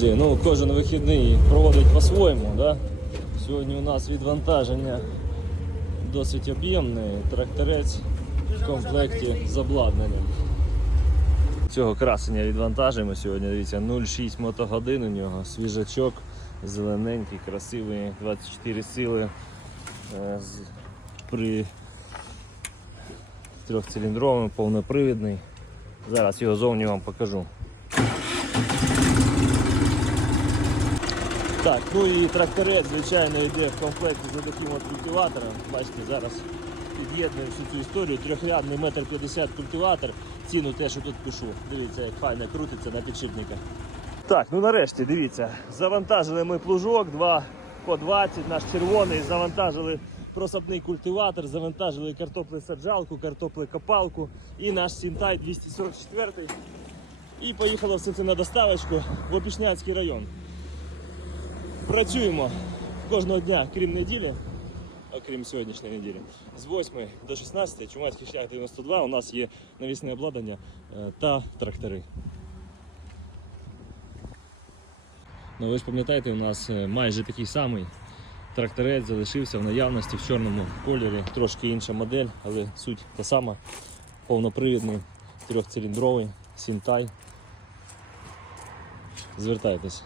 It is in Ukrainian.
Друзі, ну кожен вихідний проводить по-своєму. Да? Сьогодні у нас відвантаження досить об'ємне, тракторець в комплекті з обладнанням. Цього красення відвантажуємо сьогодні. Дивіться, 0,6 мотогодин у нього, свіжачок, зелененький, красивий, 24 сили е, при трьохциліндровому, повнопривідний. Зараз його зовні вам покажу. Так, ну і тракторець, звичайно, йде в комплекті з таким от культиватором. Бачите, зараз під'єднуємо всю цю історію. Трьохрядний метр 50 культиватор. Ціну те, що тут пишу. Дивіться, як файно крутиться на підшипниках. Так, ну нарешті, дивіться, завантажили ми плужок 2 по 20, наш червоний, завантажили просапний культиватор, завантажили картоплесаджалку, картоплекопалку і наш Сінтай 244. І поїхало все це на доставочку в Опішняцький район. Працюємо кожного дня, крім неділі, окрім сьогоднішньої неділі, з 8 до 16, Чумацький шлях 92, у нас є навісне обладнання е, та трактори. Ну ви ж пам'ятаєте, у нас е, майже такий самий тракторець залишився в наявності в чорному кольорі, трошки інша модель, але суть та сама. Повнопривідний, трьохциліндровий, Сінтай. Звертайтесь.